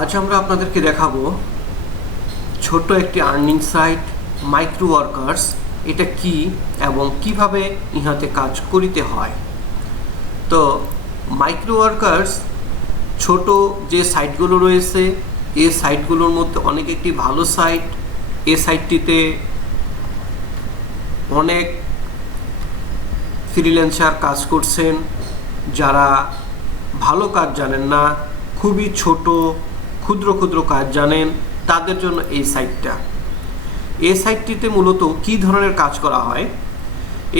আজ আমরা আপনাদেরকে দেখাবো ছোট একটি আর্নিং সাইট মাইক্রো ওয়ার্কার্স। এটা কি এবং কিভাবে ইহাতে কাজ করিতে হয়। তো মাইক্রো ওয়ার্কার্স ছোট যে সাইটগুলো রয়েছে এই সাইটগুলোর মধ্যে অনেক একটি ভালো সাইট। এই সাইটটিতে অনেক ফ্রিল্যান্সার কাজ করছেন যারা ভালো কাজ জানেন না, খুবই ছোট ক্ষুদ্র ক্ষুদ্র কাজ জানেন, তাদের জন্য এই সাইটটা। এই সাইটটিতে মূলত কী ধরনের কাজ করা হয়,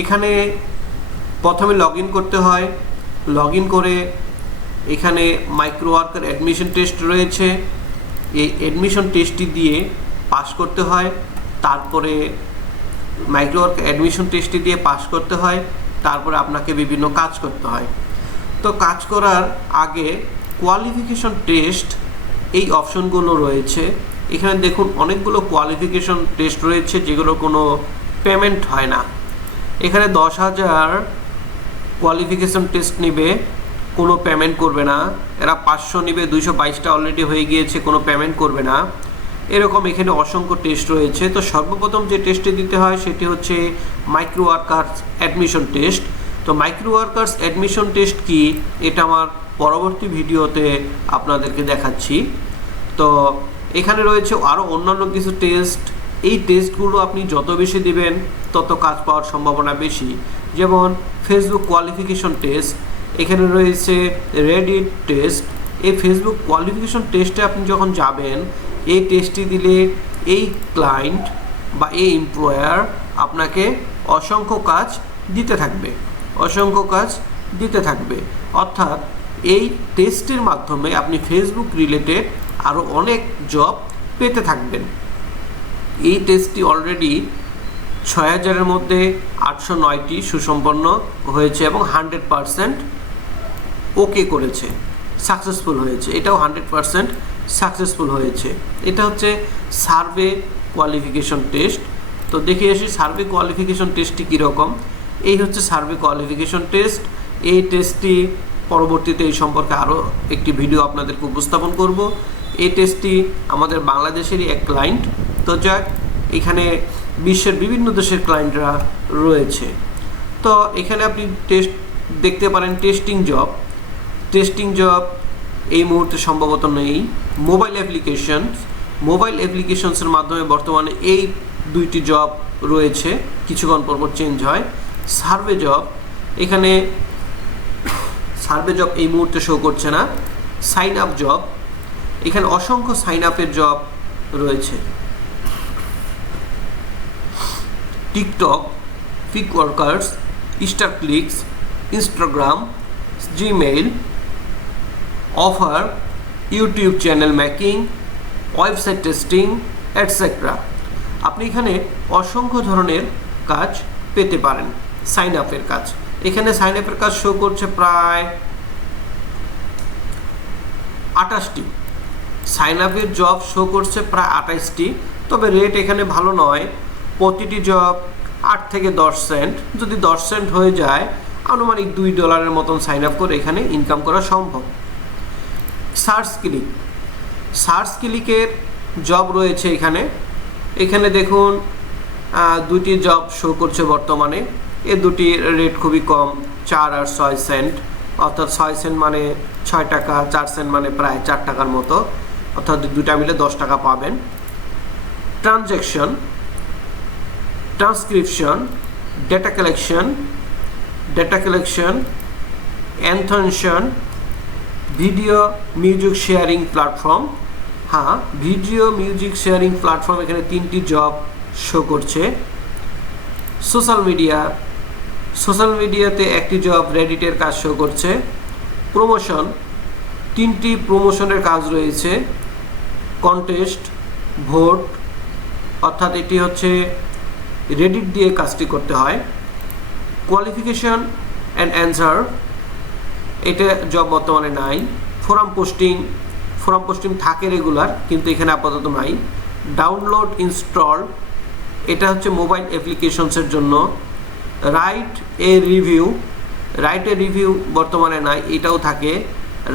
এখানে প্রথমে লগ ইন করতে হয়। লগ ইন করে এখানে মাইক্রো ওয়ার্কার অ্যাডমিশন টেস্ট রয়েছে, এই অ্যাডমিশন টেস্টটি দিয়ে পাস করতে হয়। তারপরে মাইক্রো ওয়ার্কার অ্যাডমিশন টেস্টটি দিয়ে পাস করতে হয়, তারপরে আপনাকে বিভিন্ন কাজ করতে হয়। তো কাজ করার আগে কোয়ালিফিকেশন টেস্ট এই অপশনগুলো রয়েছে। এখানে দেখুন অনেকগুলো কোয়ালিফিকেশন টেস্ট রয়েছে যেগুলো কোনো পেমেন্ট হয় না। এখানে 10,000 কোয়ালিফিকেশন টেস্ট নেবে, কোনো পেমেন্ট করবে না। এরা 500 নেবে, 222টা অলরেডি হয়ে গিয়েছে, কোনো পেমেন্ট করবে না। এরকম এখানে অসংখ্য টেস্ট রয়েছে। তো সর্বপ্রথম যে টেস্টটি দিতে হয় সেটি হচ্ছে মাইক্রো ওয়ার্কার্স অ্যাডমিশন টেস্ট। তো মাইক্রো ওয়ার্কার্স অ্যাডমিশন টেস্ট কি, এটা আমার পরবর্তী ভিডিওতে আপনাদেরকে দেখাচ্ছি। তো এখানে রয়েছে আরও অন্যান্য কিছু টেস্ট। এই টেস্টগুলো আপনি যত বেশি দিবেন তত কাজ পাওয়ার সম্ভাবনা বেশি। যেমন ফেসবুক কোয়ালিফিকেশন টেস্ট, এখানে রয়েছে রেডিট টেস্ট। এই ফেসবুক কোয়ালিফিকেশন টেস্টে আপনি যখন যাবেন, এই টেস্টটি দিলে এই ক্লায়েন্ট বা এই এমপ্লয়ার আপনাকে অসংখ্য কাজ দিতে থাকবে, অসংখ্য কাজ দিতে থাকবে। অর্থাৎ এই টেস্টের মাধ্যমে আপনি ফেসবুক রিলেটেড আরও অনেক জব পেতে থাকবেন। এই টেস্টটি অলরেডি 6,000-এর মধ্যে 809টি সুসম্পন্ন হয়েছে এবং 100% ওকে করেছে, সাকসেসফুল হয়েছে। এটাও 100% সাকসেসফুল হয়েছে। এটা হচ্ছে সার্ভে কোয়ালিফিকেশন টেস্ট। তো দেখে আসি সার্ভে কোয়ালিফিকেশন টেস্টটি কীরকম। এই হচ্ছে সার্ভে কোয়ালিফিকেশন টেস্ট। এই টেস্টটি পরবর্তীতে এই সম্পর্কে আরও একটি ভিডিও আপনাদেরকে উপস্থাপন করব। এই টেস্টটি আমাদের বাংলাদেশেরই এক ক্লায়েন্ট। তো যাক, এখানে বিশ্বের বিভিন্ন দেশের ক্লায়েন্টরা রয়েছে। তো এখানে আপনি টেস্ট দেখতে পারেন টেস্টিং জব। টেস্টিং জব এই মুহূর্তে সম্ভবত নেই। মোবাইল অ্যাপ্লিকেশনসের মাধ্যমে বর্তমানে এই দুইটি জব রয়েছে, কিছুক্ষণ পরপর চেঞ্জ হয়। সার্ভে জব, এখানে সার্ভে জব এই মুহূর্তে শো করছে না। সাইন আপ জব, এখানে অসংখ্য সাইন আপের জব রয়েছে। টিকটক, ফিক workers, star clicks, Instagram, Gmail, offer, YouTube channel making, website testing, etcetera. আপনি এখানে অসংখ্য ধরনের কাজ পেতে পারেন। সাইন আপের কাজ, এখানে সাইন আপের কাজ শো করছে প্রায় 28টি। সাইন আপের জব শো করছে প্রায় 28টি। তবে রেট এখানে ভালো নয়। প্রতিটি জব 8 থেকে 10 সেন্ট। যদি 10 সেন্ট হয়ে যায়, আনুমানিক $2 মতন সাইন আপ করে এখানে ইনকাম করা সম্ভব। সার্চ ক্লিকের জব রয়েছে এখানে। এখানে দেখুন দুটি জব শো করছে বর্তমানে। এ দুটি রেট খুবই কম, 4 আর 6 সেন্ট। অর্থাৎ 6 সেন্ট মানে 6 টাকা, 4 সেন্ট মানে প্রায় 4 টাকার মতো। অর্থাৎ দুটা মিলে 10 টাকা পাবেন। Transaction, transcription, data collection, annotation, video music sharing platform. হ্যাঁ, ভিডিও মিউজিক শেয়ারিং প্ল্যাটফর্ম, এখানে 3টি জব শো করছে। সোশ্যাল মিডিয়াতে একটি জব, রেডিটের কাজ শো করছে। প্রমোশন, 3টি প্রমোশনের কাজ রয়েছে। কন্টেস্ট, ভোট, অর্থাৎ এটি হচ্ছে রেডিট দিয়ে কাজটি করতে হয়। কোয়ালিফিকেশন অ্যান্ড অ্যান্সার, এটা জব বর্তমানে নাই। ফোরাম পোস্টিং থাকে রেগুলার, কিন্তু এখানে আপাতত নাই। ডাউনলোড ইনস্টল, এটা হচ্ছে মোবাইল অ্যাপ্লিকেশনসের জন্য। রাইট এ রিভিউ বর্তমানে নাই, এটাও থাকে।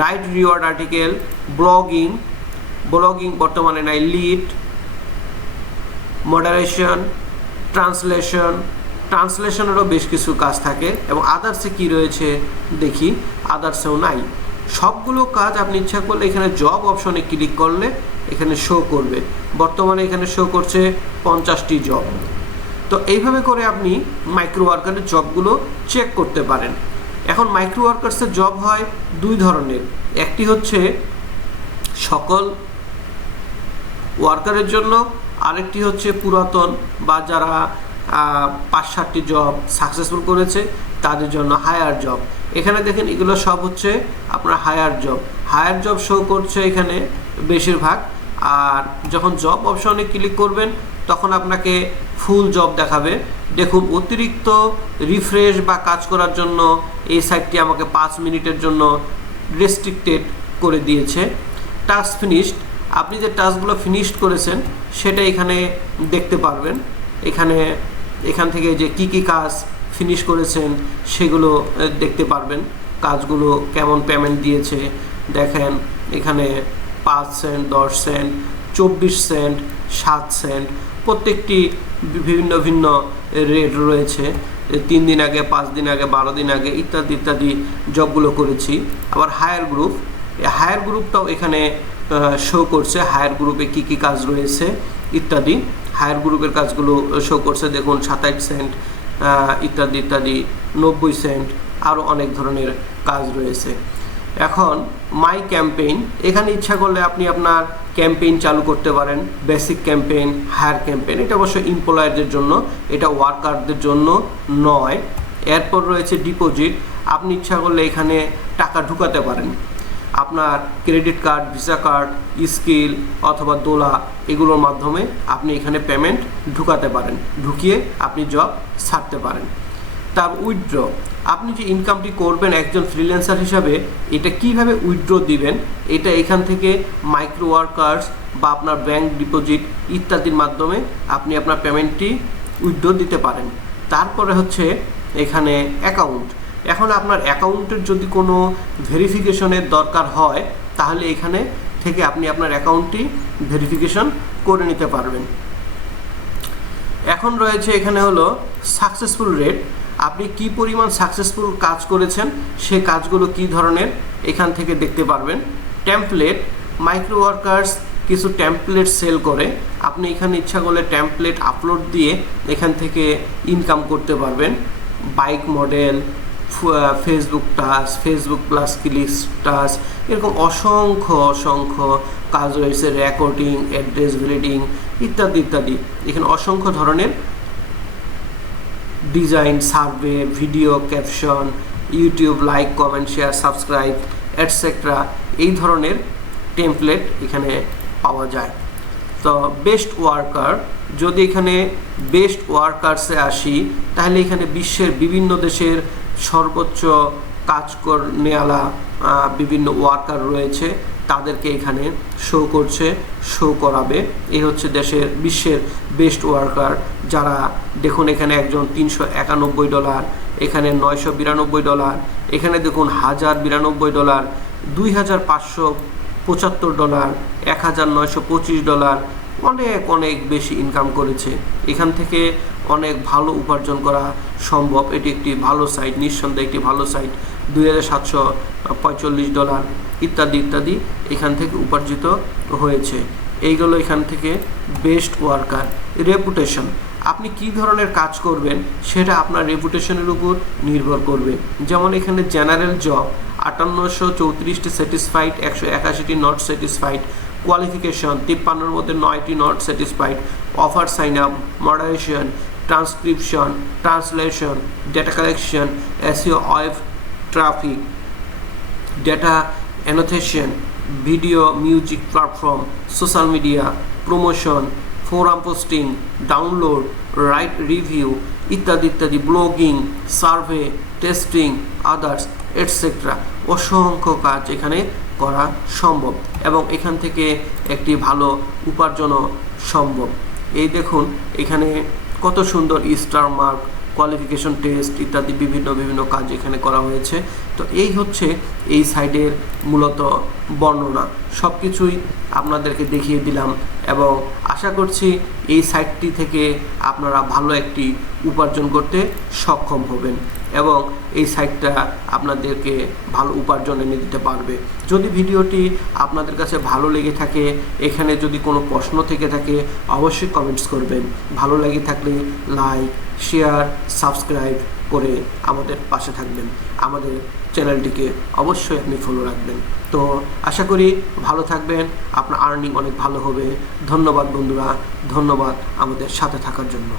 Right reward article, blogging, blogging বর্তমানে নাই, লিড, মডারেশন, ট্রান্সলেশনেরও বেশ কিছু কাজ থাকে। এবং আদার্সে কি রয়েছে দেখি, আদার্সেও নাই। সবগুলো কাজ আপনি ইচ্ছা করলে এখানে জব অপশনে ক্লিক করলে এখানে শো করবে। বর্তমানে এখানে শো করছে 50টি জব। তো এইভাবে করে আপনি মাইক্রো ওয়ার্কারের জবগুলো চেক করতে পারেন। এখন মাইক্রো ওয়ার্কার্সের জব হয় দুই ধরনের, একটি হচ্ছে সকল ওয়ার্কারের জন্য, আরেকটি হচ্ছে পুরাতন বা যারা 5-7টি জব সাকসেসফুল করেছে তাদের জন্য হায়ার জব। এখানে দেখেন এগুলো সব হচ্ছে আপনার হায়ার জব শো করছে এখানে বেশিরভাগ। আর যখন জব অপশনে ক্লিক করবেন তখন আপনাকে ফুল জব দেখাবে। দেখুন অতিরিক্ত রিফ্রেশ বা কাজ করার জন্য এই সাইটটি আমাকে 5 মিনিটের জন্য রেস্ট্রিক্টেড করে দিয়েছে। টাস্ক ফিনিশড, আপনি যে টাস্কগুলো ফিনিশড করেছেন সেটা এখানে দেখতে পারবেন। এখান থেকে যে কি কাজ ফিনিশ করেছেন সেগুলো দেখতে পারবেন, কাজগুলো কেমন পেমেন্ট দিয়েছে। দেখেন এখানে 5 সেন্ট, 10 সেন্ট, 24 সেন্ট, 7 সেন্ট, প্রত্যেকটি ভিন্ন ভিন্ন রেট রয়েছে। 3 দিন আগে, 5 দিন আগে, 12 দিন আগে ইত্যাদি ইত্যাদি জবগুলো করেছি। আবার হায়ার গ্রুপটাও এখানে শো করছে, হায়ার গ্রুপে কি কাজ রয়েছে ইত্যাদি। হায়ার গ্রুপের কাজগুলো শো করছে, দেখুন 27 সেন্ট ইত্যাদি ইত্যাদি, 90 সেন্ট, আরও অনেক ধরনের কাজ রয়েছে। এখন মাই ক্যাম্পেইন, এখানে ইচ্ছা করলে আপনি আপনার ক্যাম্পেইন চালু করতে পারেন, বেসিক ক্যাম্পেইন, হায়ার ক্যাম্পেইন। এটা অবশ্যই এমপ্লয়ারদের জন্য, এটা ওয়ার্কারদের জন্য নয়। এরপর রয়েছে ডিপোজিট, আপনি ইচ্ছা করলে এখানে টাকা ঢুকাতে পারেন। আপনার credit card, visa card, skill অথবা দোলা এগুলোর মাধ্যমে আপনি এখানে পেমেন্ট ঢুকাতে পারেন, ঢুকিয়ে আপনি জব ছাড়তে পারেন। তার উইথড্র, আপনি যে ইনকামটি করবেন একজন ফ্রিল্যান্সার হিসাবে, এটা কিভাবে উইথড্র দিবেন, এটা এখান থেকে মাইক্রো ওয়ার্কার্স বা আপনার ব্যাংক ডিপোজিট ইত্যাদির মাধ্যমে আপনি আপনার পেমেন্টটি উইথড্র দিতে পারেন। তারপরে হচ্ছে এখানে অ্যাকাউন্ট, এখন আপনার অ্যাকাউন্টের যদি কোনো ভেরিফিকেশনের দরকার হয় তাহলে এখানে থেকে আপনি আপনার অ্যাকাউন্টটি ভেরিফিকেশন করে নিতে পারবেন। এখন রয়েছে এখানে হলো সাকসেসফুল রেট, আপনি কি পরিমাণ সাকসেসফুল কাজ করেছেন সে কাজগুলো কি ধরনের এখান থেকে দেখতে পারবেন। টেমপ্লেট, মাইক্রো ওয়ার্কার্স কিছু টেমপ্লেট সেল করে, আপনি এখানে ইচ্ছা করলে টেমপ্লেট আপলোড দিয়ে এখান থেকে ইনকাম করতে পারবেন। Bike model, Facebook touch, Facebook plus click touch, এরকম অসংখ্য কাজ রয়েছে। রেকর্ডিং, অ্যাড্রেস বিল্ডিং ইত্যাদি ইত্যাদি, এখানে অসংখ্য ধরনের design, survey, video, caption, YouTube, like, comment, share, subscribe etcetera, এই ধরনের টেমপ্লেট এখানে পাওয়া যায়। তো বেস্ট ওয়ার্কার, যদি এখানে বেস্ট ওয়ার্কার্সে আসি তাহলে এখানে বিশ্বের বিভিন্ন দেশের সর্বোচ্চ কাজ নেওয়ালা বিভিন্ন ওয়ার্কার রয়েছে, তাদেরকে এখানে শো করাবে। এই হচ্ছে বিশ্বের বেস্ট ওয়ার্কার, যারা দেখুন এখানে একজন $391, এখানে $992, এখানে দেখুন $1092, $2575, $1925, অনেক বেশি ইনকাম করেছে। এখান থেকে অনেক ভালো উপার্জন করা সম্ভব। এটি একটি ভালো সাইট, নিঃসন্দেহে একটি ভালো সাইট। $2745 ইত্যাদি ইত্যাদি এখান থেকে উপার্জিত হয়েছে। এইগুলো এখান থেকে বেস্ট ওয়ার্কার। রেপুটেশন, আপনি কি ধরনের কাজ করবেন সেটা আপনার রেপুটেশনের উপর নির্ভর করবে। যেমন এখানে জেনারেল জব 5834টি স্যাটিসফাইড, 181টি নট স্যাটিসফাইড। কোয়ালিফিকেশন 53-এর মধ্যে 9টি not satisfied. Offer sign up, moderation, transcription, translation, data collection, SEO, web traffic, data annotation, video music platform, social media, promotion, forum posting, download, write review ইত্যাদি ইত্যাদি, blogging, survey, testing, others etcetera, অসংখ্য কাজ এখানে করা সম্ভব এবং এখান থেকে একটি ভালো উপার্জনও সম্ভব। এই দেখুন এখানে কত সুন্দর স্টার মার্ক, কোয়ালিফিকেশন টেস্ট ইত্যাদি বিভিন্ন কাজ এখানে করা হয়েছে। তো এই হচ্ছে এই সাইটের মূলত বর্ণনা, সব কিছুই আপনাদেরকে দেখিয়ে দিলাম এবং আশা করছি এই সাইটটি থেকে আপনারা ভালো একটি উপার্জন করতে সক্ষম হবেন এবং এই সাইটটা আপনাদেরকে ভালো উপার্জন এনে দিতে পারবে। যদি ভিডিওটি আপনাদের কাছে ভালো লেগে থাকে, এখানে যদি কোনো প্রশ্ন থেকে থাকে অবশ্যই কমেন্টস করবেন। ভালো লেগে থাকলে লাইক, শেয়ার, সাবস্ক্রাইব করে আমাদের পাশে থাকবেন। আমাদের চ্যানেলটিকে অবশ্যই আপনি ফলো রাখবেন। তো আশা করি ভালো থাকবেন, আপনার আর্নিং অনেক ভালো হবে। ধন্যবাদ বন্ধুরা, ধন্যবাদ আমাদের সাথে থাকার জন্য।